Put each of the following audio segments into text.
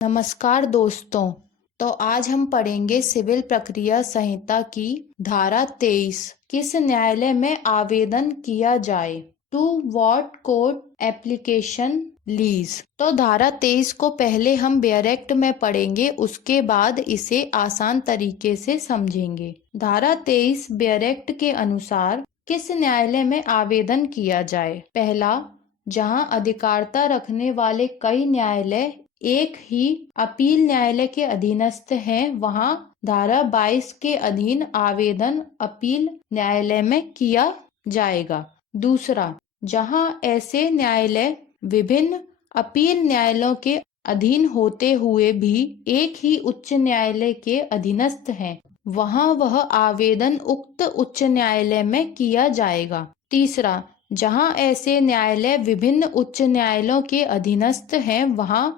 नमस्कार दोस्तों। तो आज हम पढ़ेंगे सिविल प्रक्रिया संहिता की धारा 23। किस न्यायालय में आवेदन किया जाए? To what court application lies. तो धारा 23 को पहले हम बेयरेक्ट में पढ़ेंगे, उसके बाद इसे आसान तरीके से समझेंगे। धारा 23 बेयरेक्ट के अनुसार किस न्यायालय में आवेदन किया जाए? पहला, जहां अधिकारिता रखने वाले कई न्यायालय एक ही अपील न्यायालय के अधीनस्थ हैं, वहां धारा 22 के अधीन आवेदन अपील न्यायालय में किया जाएगा। दूसरा, जहां ऐसे न्यायालय विभिन्न अपील न्यायालयों के अधीन होते हुए भी एक ही उच्च न्यायालय के अधीनस्थ हैं, वहां वह आवेदन उक्त उच्च न्यायालय में किया जाएगा। तीसरा, जहां ऐसे न्यायालय विभिन्न उच्च न्यायालयों के अधीनस्थ हैं, वहां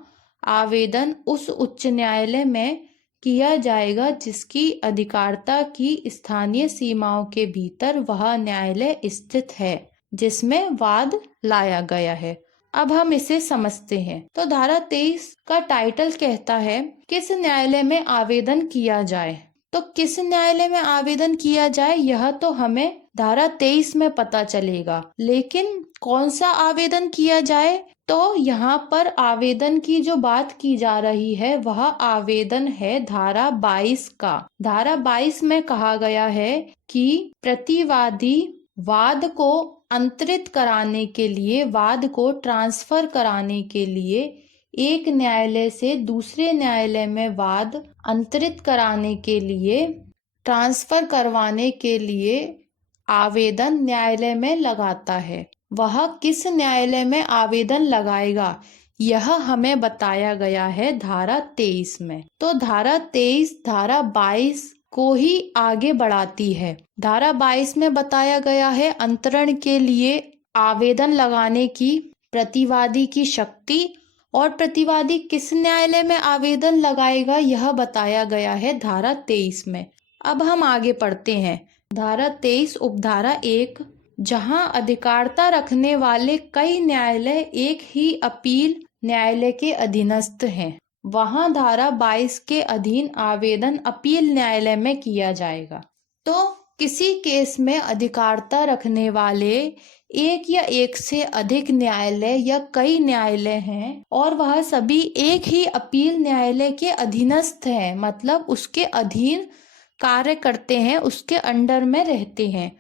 आवेदन उस उच्च न्यायालय में किया जाएगा जिसकी अधिकारिता की स्थानीय सीमाओं के भीतर वह न्यायालय स्थित है जिसमें वाद लाया गया है। अब हम इसे समझते हैं। तो धारा 23 का टाइटल कहता है किस न्यायालय में आवेदन किया जाए। तो किस न्यायालय में आवेदन किया जाए यह तो हमें धारा 23 में पता चलेगा, लेकिन कौन सा आवेदन किया जाए? तो यहाँ पर आवेदन की जो बात की जा रही है वह आवेदन है धारा 22 का। धारा 22 में कहा गया है कि प्रतिवादी वाद को अंतरित कराने के लिए, वाद को ट्रांसफर कराने के लिए एक न्यायालय से दूसरे न्यायालय में वाद अंतरित कराने के लिए, ट्रांसफर करवाने के लिए आवेदन न्यायालय में लगाता है। वह किस न्यायालय में आवेदन लगाएगा यह हमें बताया गया है धारा 23 में। तो धारा 23 धारा 22 को ही आगे बढ़ाती है। धारा 22 में बताया गया है अंतरण के लिए आवेदन लगाने की प्रतिवादी की शक्ति, और प्रतिवादी किस न्यायालय में आवेदन लगाएगा यह बताया गया है धारा 23 में। अब हम आगे पढ़ते हैं। धारा 23 उपधारा 1, जहां अधिकारिता रखने वाले कई न्यायालय एक ही अपील न्यायालय के अधीनस्थ हैं, वहां धारा 22 के अधीन आवेदन अपील न्यायालय में किया जाएगा। तो किसी केस में अधिकारिता रखने वाले एक या एक से अधिक न्यायालय या कई न्यायालय हैं और वह सभी एक ही अपील न्यायालय के अधीनस्थ हैं, मतलब उसके अधीन कार्य करते हैं, उसके अंडर में रहते हैं,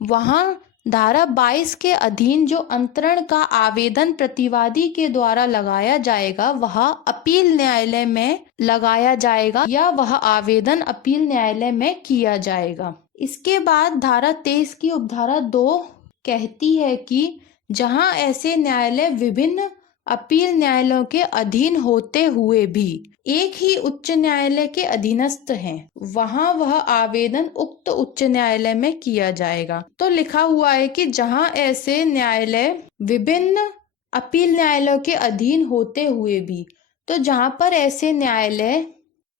वहां धारा 22 के अधीन जो अंतरण का आवेदन प्रतिवादी के द्वारा लगाया जाएगा वह अपील न्यायालय में लगाया जाएगा या वह आवेदन अपील न्यायालय में किया जाएगा। इसके बाद धारा 23 की उपधारा 2 कहती है कि जहां ऐसे न्यायालय विभिन्न अपील न्यायालयों के अधीन होते हुए भी एक ही उच्च न्यायालय के अधीनस्थ हैं, वहां वह आवेदन उक्त उच्च न्यायालय में किया जाएगा। तो लिखा हुआ है कि जहां ऐसे न्यायालय विभिन्न अपील न्यायालयों के अधीन होते हुए भी, तो जहां पर ऐसे न्यायालय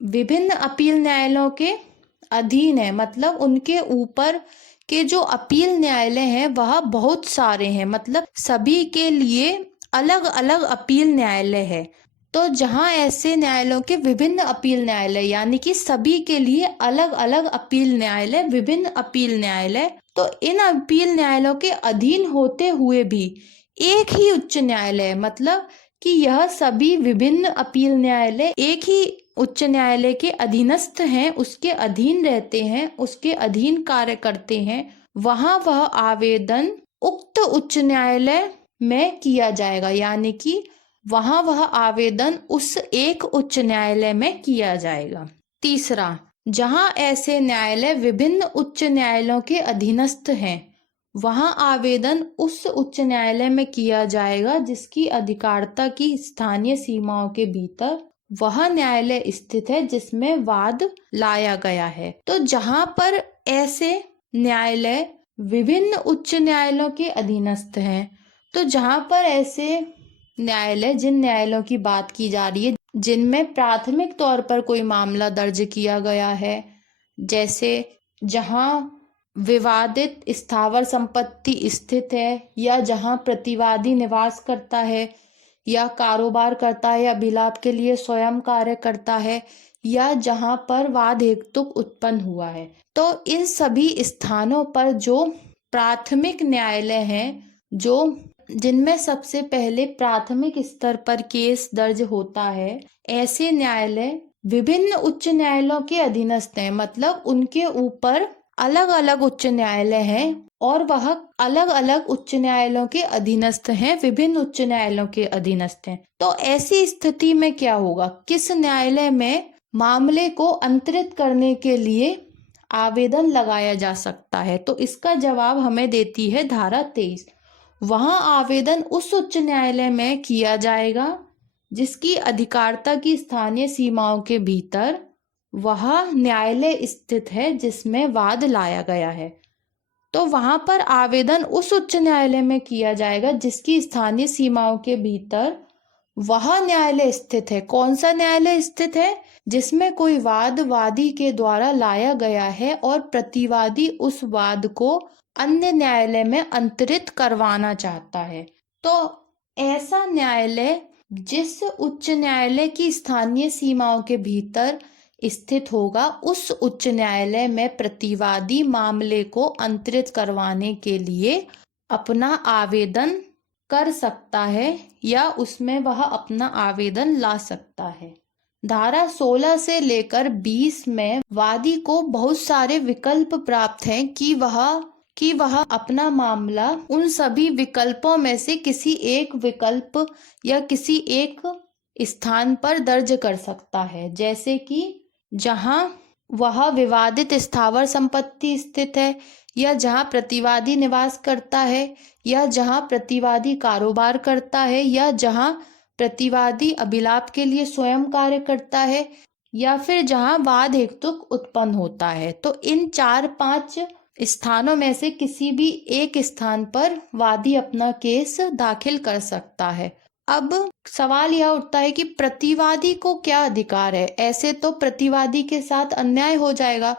विभिन्न अपील न्यायालयों के अधीन है, मतलब उनके ऊपर के जो अपील न्यायालय हैं वह बहुत सारे हैं, मतलब सभी के लिए अलग अलग अपील न्यायालय है। तो जहां ऐसे न्यायालयों के विभिन्न अपील न्यायालय यानी कि सभी के लिए अलग अलग अपील न्यायालय, विभिन्न अपील न्यायालय, तो इन अपील न्यायालयों के अधीन होते हुए भी एक ही उच्च न्यायालय, मतलब कि यह सभी विभिन्न अपील न्यायालय एक ही उच्च न्यायालय के अधीनस्थ हैं, उसके अधीन रहते हैं, उसके अधीन कार्य करते हैं, वहां वह आवेदन उक्त उच्च न्यायालय में किया जाएगा, यानी कि वहां वह आवेदन उस एक उच्च न्यायालय में किया जाएगा। तीसरा, जहां ऐसे न्यायालय विभिन्न उच्च न्यायालयों के अधीनस्थ हैं, वहां आवेदन उस उच्च न्यायालय में किया जाएगा जिसकी अधिकारिता की स्थानीय सीमाओं के भीतर वह न्यायालय स्थित है जिसमें वाद लाया गया है। तो जहां पर ऐसे न्यायालय विभिन्न उच्च न्यायालयों के अधीनस्थ हैं, तो जहां पर ऐसे न्यायालय, जिन न्यायालयों की बात की जा रही है जिनमें प्राथमिक तौर पर कोई मामला दर्ज किया गया है, जैसे जहां विवादित स्थावर संपत्ति स्थित है या जहां प्रतिवादी निवास करता है या कारोबार करता है या अभिलाप के लिए स्वयं कार्य करता है या जहां पर वाद हेतु उत्पन्न हुआ है। तो इन सभी स्थानों पर जो प्राथमिक न्यायालय हैं, जो जिनमें सबसे पहले प्राथमिक स्तर पर केस दर्ज होता है, ऐसे न्यायालय विभिन्न उच्च न्यायालयों के अधीनस्थ हैं। मतलब उनके ऊपर अलग अलग उच्च न्यायालय हैं और वह अलग अलग उच्च न्यायालयों के अधीनस्थ हैं, विभिन्न उच्च न्यायालयों के अधीनस्थ हैं। तो ऐसी स्थिति में क्या होगा, किस न्यायालय में मामले को अंतरित करने के लिए आवेदन लगाया जा सकता है? तो इसका जवाब हमें देती है धारा 23। वहां आवेदन उस उच्च न्यायालय में किया जाएगा जिसकी अधिकारिता की स्थानीय सीमाओं के भीतर वह न्यायालय स्थित है जिसमें वाद लाया गया है। तो वहां पर आवेदन उस उच्च न्यायालय में किया जाएगा जिसकी स्थानीय सीमाओं के भीतर वह न्यायालय स्थित है। कौन सा न्यायालय स्थित है? जिसमें कोई वाद वादी के द्वारा लाया गया है और प्रतिवादी उस वाद को अन्य न्यायालय में अंतरित करवाना चाहता है। तो ऐसा न्यायालय जिस उच्च न्यायालय की स्थानीय सीमाओं के भीतर स्थित होगा, उस उच्च न्यायालय में प्रतिवादी मामले को अंतरित करवाने के लिए अपना आवेदन कर सकता है या उसमें वह अपना आवेदन ला सकता है। धारा 16 से लेकर 20 में वादी को बहुत सारे विकल्प प्राप्त हैं कि वह अपना मामला उन सभी विकल्पों में से किसी एक विकल्प या किसी एक स्थान पर दर्ज कर सकता है। जैसे कि जहां वह विवादित स्थावर संपत्ति स्थित है, या जहां प्रतिवादी निवास करता है, या जहां प्रतिवादी कारोबार करता है, या जहां प्रतिवादी अभिलाप के लिए स्वयं कार्य करता है, या फिर जहां वाद हेतु उत्पन्न होता है। तो इन 4-5 स्थानों में से किसी भी एक स्थान पर वादी अपना केस दाखिल कर सकता है। अब सवाल यह उठता है कि प्रतिवादी को क्या अधिकार है? ऐसे तो प्रतिवादी के साथ अन्याय हो जाएगा।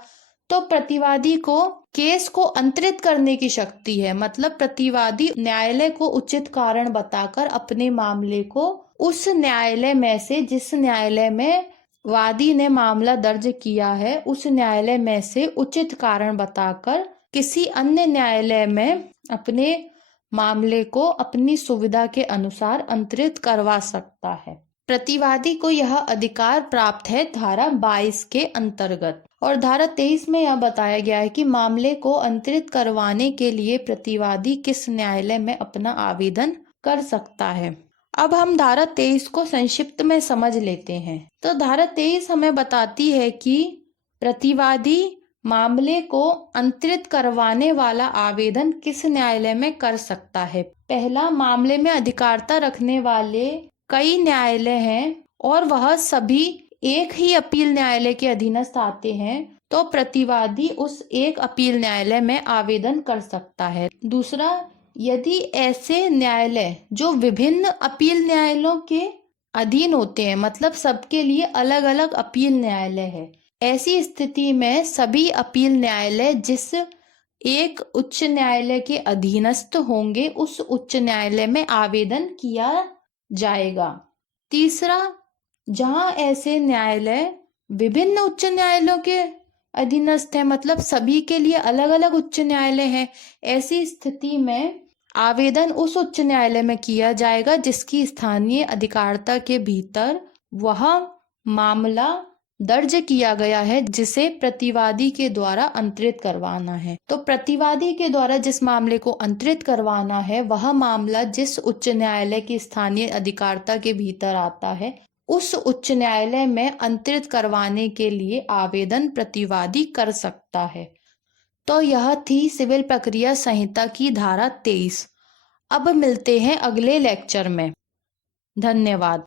तो प्रतिवादी को केस को अंतरित करने की शक्ति है। मतलब प्रतिवादी न्यायालय को उचित कारण बताकर अपने मामले को उस न्यायालय में से जिस न्यायालय में वादी ने मामला दर्ज किया है, उस न्यायालय में से उचित कारण बताकर किसी अन्य न्यायालय में अपने मामले को अपनी सुविधा के अनुसार अंतरित करवा सकता है। प्रतिवादी को यह अधिकार प्राप्त है धारा 22 के अंतर्गत। और धारा 23 में यह बताया गया है कि मामले को अंतरित करवाने के लिए प्रतिवादी किस न्यायालय में अपना आवेदन कर सकता है। अब हम धारा 23 को संक्षिप्त में समझ लेते हैं। तो धारा 23 हमें बताती है कि प्रतिवादी मामले को अंतरित करवाने वाला आवेदन किस न्यायालय में कर सकता है। पहला, मामले में अधिकारिता रखने वाले कई न्यायालय हैं और वह सभी एक ही अपील न्यायालय के अधीनस्थ आते हैं, तो प्रतिवादी उस एक अपील न्यायालय में आवेदन कर सकता है। दूसरा, यदि ऐसे न्यायालय जो विभिन्न अपील न्यायालयों के अधीन होते हैं, मतलब सबके लिए अलग अलग अपील न्यायालय है, ऐसी स्थिति में सभी अपील न्यायालय जिस एक उच्च न्यायालय के अधीनस्थ होंगे, उस उच्च न्यायालय में आवेदन किया जाएगा। तीसरा, जहां ऐसे न्यायालय विभिन्न उच्च न्यायालयों के अधीनस्थ है, मतलब सभी के लिए अलग अलग उच्च न्यायालय हैं, ऐसी स्थिति में आवेदन उस उच्च न्यायालय में किया जाएगा जिसकी स्थानीय अधिकारिता के भीतर वह मामला दर्ज किया गया है जिसे प्रतिवादी के द्वारा अंतरित करवाना है। तो प्रतिवादी के द्वारा जिस मामले को अंतरित करवाना है, वह मामला जिस उच्च न्यायालय की स्थानीय अधिकारिता के भीतर आता है, उस उच्च न्यायालय में अंतरित करवाने के लिए आवेदन प्रतिवादी कर सकता है। तो यह थी सिविल प्रक्रिया संहिता की धारा 23। अब मिलते हैं अगले लेक्चर में। धन्यवाद।